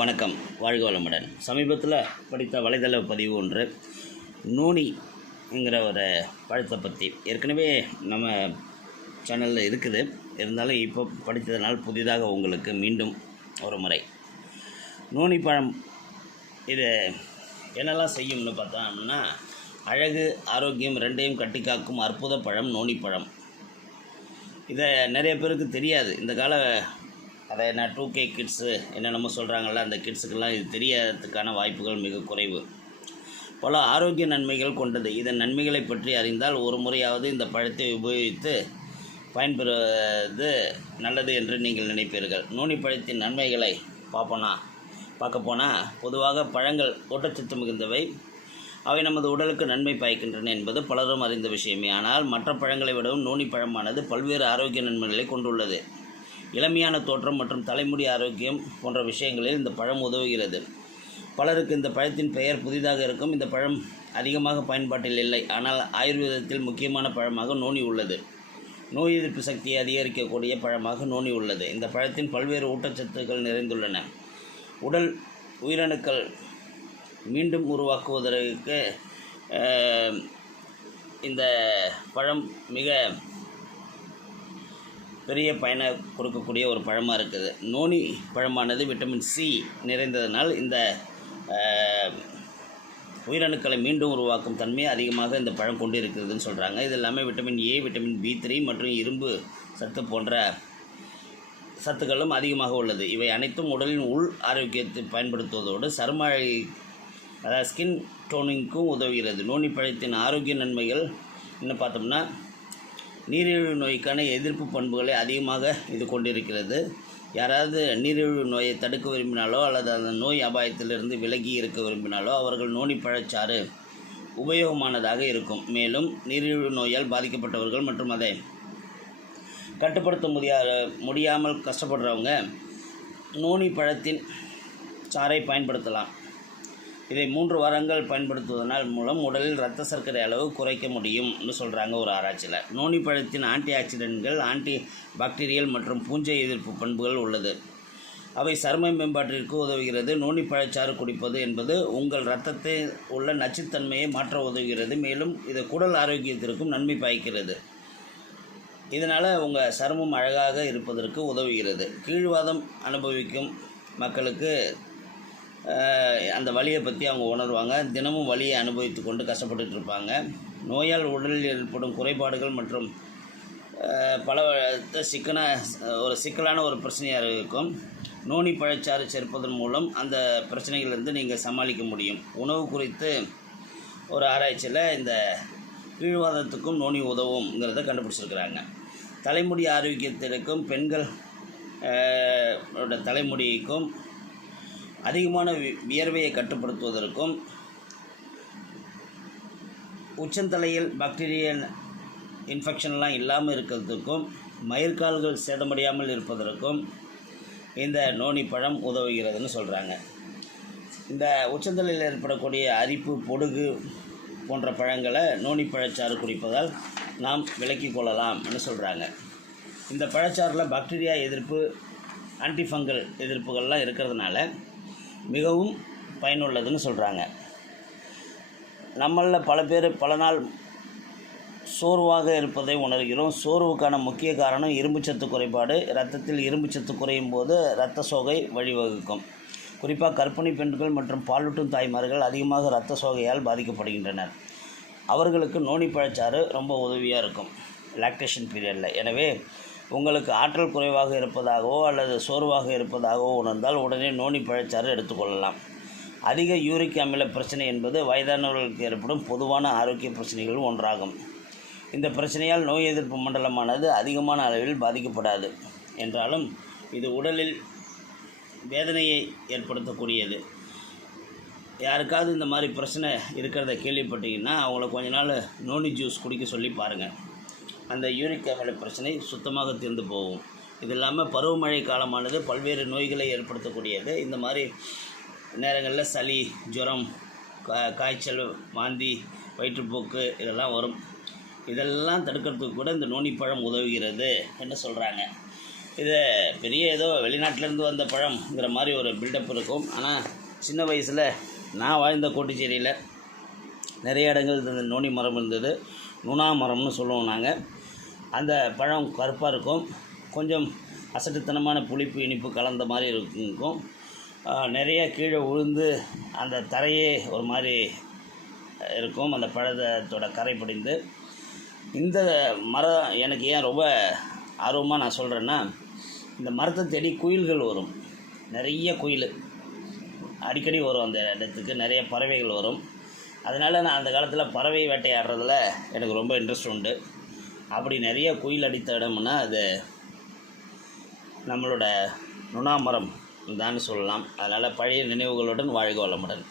வணக்கம். வாழ்க வளமுடன். சமீபத்தில் படித்த வலைதள பதிவு ஒன்று நூனிங்கிற ஒரு பழத்தை பற்றி ஏற்கனவே நம்ம சேனலில் இருக்குது. இருந்தாலும் இப்போ படித்ததனால் புதிதாக உங்களுக்கு மீண்டும் ஒரு முறை. நூனி பழம் இது என்னெல்லாம் செய்யும்னு பார்த்தோம்னா அழகு ஆரோக்கியம் ரெண்டையும் கட்டிக்காக்கும் அற்புத பழம் நோனி பழம் இதை நிறைய பேருக்கு தெரியாது. இந்த கால அதை என்ன டூ கே கிட்ஸு என்னென்னமோ சொல்கிறாங்கல்ல அந்த கிட்ஸுக்கெல்லாம் இது தெரியாததுக்கான வாய்ப்புகள் மிக குறைவு. பல ஆரோக்கிய நன்மைகள் கொண்டது. இதன் நன்மைகளை பற்றி அறிந்தால் ஒரு முறையாவது இந்த பழத்தை உபயோகித்து பயன்பெறுவது நல்லது என்று நீங்கள் நினைப்பீர்கள். நூனி பழத்தின் நன்மைகளை பார்ப்போனா பார்க்க போனால் பொதுவாக பழங்கள் ஊட்டச்சத்து மிகுந்தவை. அவை நமது உடலுக்கு நன்மை பயக்கின்றன என்பது பலரும் அறிந்த விஷயமே. ஆனால் மற்ற பழங்களை விடவும் நூனி பழமானது பல்வேறு ஆரோக்கிய நன்மைகளை கொண்டுள்ளது. இளமையான தோற்றம் மற்றும் தலைமுடி ஆரோக்கியம் போன்ற விஷயங்களில் இந்த பழம் உதவுகிறது. பலருக்கு இந்த பழத்தின் பெயர் புதிதாக இருக்கும். இந்த பழம் அதிகமாக பயன்பாட்டில் இல்லை. ஆனால் ஆயுர்வேதத்தில் முக்கியமான பழமாக நோனி உள்ளது. நோய் எதிர்ப்பு சக்தியை அதிகரிக்கக்கூடிய பழமாக நோனி உள்ளது. இந்த பழத்தின் பல்வேறு ஊட்டச்சத்துக்கள் நிறைந்துள்ளன. உடல் உயிரணுக்கள் மீண்டும் உருவாக்குவதற்கு இந்த பழம் மிக பெரிய பயனை கொடுக்கக்கூடிய ஒரு பழமாக இருக்குது. நோனி பழமானது விட்டமின் சி நிறைந்ததனால் இந்த உயிரணுக்களை மீண்டும் உருவாக்கும் தன்மை அதிகமாக இந்த பழம் கொண்டு இருக்கிறதுன்னு சொல்கிறாங்க இது இல்லாமல் vitamin A vitamin B three மற்றும் இரும்பு சத்து போன்ற சத்துக்களும் அதிகமாக உள்ளது. இவை அனைத்தும் உடலின் உள் ஆரோக்கியத்தை பயன்படுத்துவதோடு சரும அதாவது ஸ்கின் டோனிங்க்கும் உதவுகிறது. நோனி பழத்தின் ஆரோக்கிய நன்மைகள் என்ன பார்த்தோம்னா நீரிழிவு நோய்க்கான எதிர்ப்பு பண்புகளை அதிகமாக இது கொண்டிருக்கிறது. யாராவது நீரிழிவு நோயை தடுக்க விரும்பினாலோ அல்லது அந்த நோய் அபாயத்திலிருந்து விலகி இருக்க விரும்பினாலோ அவர்கள் நோனி பழச்சாறு உபயோகமானதாக இருக்கும். மேலும் நீரிழிவு நோயால் பாதிக்கப்பட்டவர்கள் மற்றும் அதை கட்டுப்படுத்த முடியா முடியாமல் கஷ்டப்படுறவங்க நோனி பழத்தின் சாறை பயன்படுத்தலாம். இதை மூன்று வாரங்கள் பயன்படுத்துவதனால் மூலம் உடலில் இரத்த சர்க்கரை அளவு குறைக்க முடியும்னு சொல்கிறாங்க ஒரு ஆராய்ச்சியில். நோனி பழத்தின் ஆன்டி ஆக்சிடென்ட்கள் ஆன்டி பாக்டீரியல் மற்றும் பூஞ்சை எதிர்ப்பு பண்புகள் உள்ளது. அவை சரும மேம்பாட்டிற்கு உதவுகிறது. நோனி பழச்சாறு குடிப்பது என்பது உங்கள் இரத்தத்தை உள்ள நச்சுத்தன்மையை மாற்ற உதவுகிறது. மேலும் இது குடல் ஆரோக்கியத்திற்கும் நன்மை பாய்க்கிறது. இதனால் உங்கள் சருமம் அழகாக இருப்பதற்கு உதவுகிறது. கீழ்வாதம் அனுபவிக்கும் மக்களுக்கு அந்த வலியை பற்றி அவங்க உணர்வாங்க. தினமும் வலியை அனுபவித்து கொண்டு கஷ்டப்பட்டுட்டு இருப்பாங்க. நோயால் உடலில் ஏற்படும் குறைபாடுகள் மற்றும் பல சிக்கன ஒரு சிக்கலான ஒரு பிரச்சனையாக இருக்கும். நோனி பழச்சாறு சேர்ப்பதன் மூலம் அந்த பிரச்சனைகளிலிருந்து நீங்கள் சமாளிக்க முடியும். உணவு குறித்து ஒரு ஆராய்ச்சியில் இந்த கீழ்வாதத்துக்கும் நோனி உதவுங்கிறத கண்டுபிடிச்சிருக்கிறாங்க. தலைமுடி ஆரோக்கியத்திற்கும் பெண்கள் தலைமுடிக்கும் அதிகமான வியர்வையை கட்டுப்படுத்துவதற்கும் உச்சந்தலையில் பாக்டீரியல் இன்ஃபெக்ஷன்லாம் இல்லாமல் இருக்கிறதுக்கும் மயிர்கால்கள் சேதமடையாமல் இருப்பதற்கும் இந்த நோனி பழம் உதவுகிறதுன்னு சொல்கிறாங்க இந்த உச்சந்தலையில் ஏற்படக்கூடிய அரிப்பு பொடுகு போன்ற பழங்களை நோனி பழச்சாறு குடிப்பதால் நாம் விலக்கிக் கொள்ளலாம்னு சொல்கிறாங்க இந்த பழச்சாறில் பாக்டீரியா எதிர்ப்பு ஆன்டிஃபங்கல் எதிர்ப்புகள்லாம் இருக்கிறதுனால மிகவும் பயனுள்ளதுன்னு சொல்கிறாங்க நம்மளில் பல பேர் பல நாள் சோர்வாக இருப்பதை உணர்கிறோம். சோர்வுக்கான முக்கிய காரணம் இரும்புச்சத்து குறைபாடு. இரத்தத்தில் இரும்புச்சத்து குறையும் போது இரத்த சோகை வழிவகுக்கும். குறிப்பாக கர்ப்பிணி பெண்கள் மற்றும் பாலூட்டும் தாய்மார்கள் அதிகமாக இரத்த சோகையால் பாதிக்கப்படுகின்றனர். அவர்களுக்கு நோனி பழச்சாறு ரொம்ப உதவியாக இருக்கும். லாக்டேஷன் பீரியடில் எனவே உங்களுக்கு ஆற்றல் குறைவாக இருப்பதாகவோ அல்லது சோர்வாக இருப்பதாகவோ உணர்ந்தால் உடனே நோனி பழச்சாறு எடுத்துக்கொள்ளலாம். அதிக யூரிக் அமில பிரச்சனை என்பது வயதானவர்களுக்கு ஏற்படும் பொதுவான ஆரோக்கிய பிரச்சனைகள் ஒன்றாகும். இந்த பிரச்சனையால் நோய் எதிர்ப்பு மண்டலமானது அதிகமான அளவில் பாதிக்கப்படாது. என்றாலும் இது உடலில் வேதனையை ஏற்படுத்தக்கூடியது. யாருக்காவது இந்த மாதிரி பிரச்சனை இருக்கிறத கேள்விப்பட்டீங்கன்னா அவங்கள கொஞ்ச நாள் நோனி ஜூஸ் குடிக்க சொல்லி பாருங்கள் அந்த யூரிக் அமில பிரச்சனை சுத்தமாக தீர்ந்து போகும். இது இல்லாமல் பருவமழை காலமானது பல்வேறு நோய்களை ஏற்படுத்தக்கூடியது. இந்த மாதிரி நேரங்களில் சளி ஜுரம் கா காய்ச்சல் வாந்தி வயிற்றுப்போக்கு இதெல்லாம் வரும். இதெல்லாம் தடுக்கிறதுக்கு கூட இந்த நோனிப்பழம் உதவுகிறது என்று சொல்கிறாங்க இது பெரிய ஏதோ வெளிநாட்டிலேருந்து வந்த பழம்ங்கிற மாதிரி ஒரு பில்டப் இருக்கும். ஆனால் சின்ன வயசில் நான் வாழ்ந்த கோட்டுச்சேரியில் நிறைய இடங்கள் இந்த நோனி மரம் இருந்தது. நுணா மரம்னு சொல்லுவோம் நாங்கள். அந்த பழம் கருப்பாக இருக்கும். கொஞ்சம் அசட்டுத்தனமான புளிப்பு இனிப்பு கலந்த மாதிரி இருக்கும். நிறைய கீழே விழுந்து அந்த தரையே ஒரு மாதிரி இருக்கும். அந்த பழத்தோட கரை படிந்து. இந்த மரம் எனக்கு ஏன் ரொம்ப ஆர்வமாக நான் சொல்கிறேன்னா இந்த மரத்தை தேடி குயில்கள் வரும். நிறைய குயில். அடிக்கடி வரும் அந்த இடத்துக்கு. நிறைய பறவைகள் வரும். அதனால் நான் அந்த காலத்தில் பறவை வேட்டையாடுறதுல எனக்கு ரொம்ப இன்ட்ரெஸ்ட் உண்டு. அப்படி நிறைய குயில் அடித்த இடம்னா அது நம்மளோட நுணாமரம் தான் சொல்லலாம். அதனால் பழைய நினைவுகளுடன் வாழ்க வளமுடன்.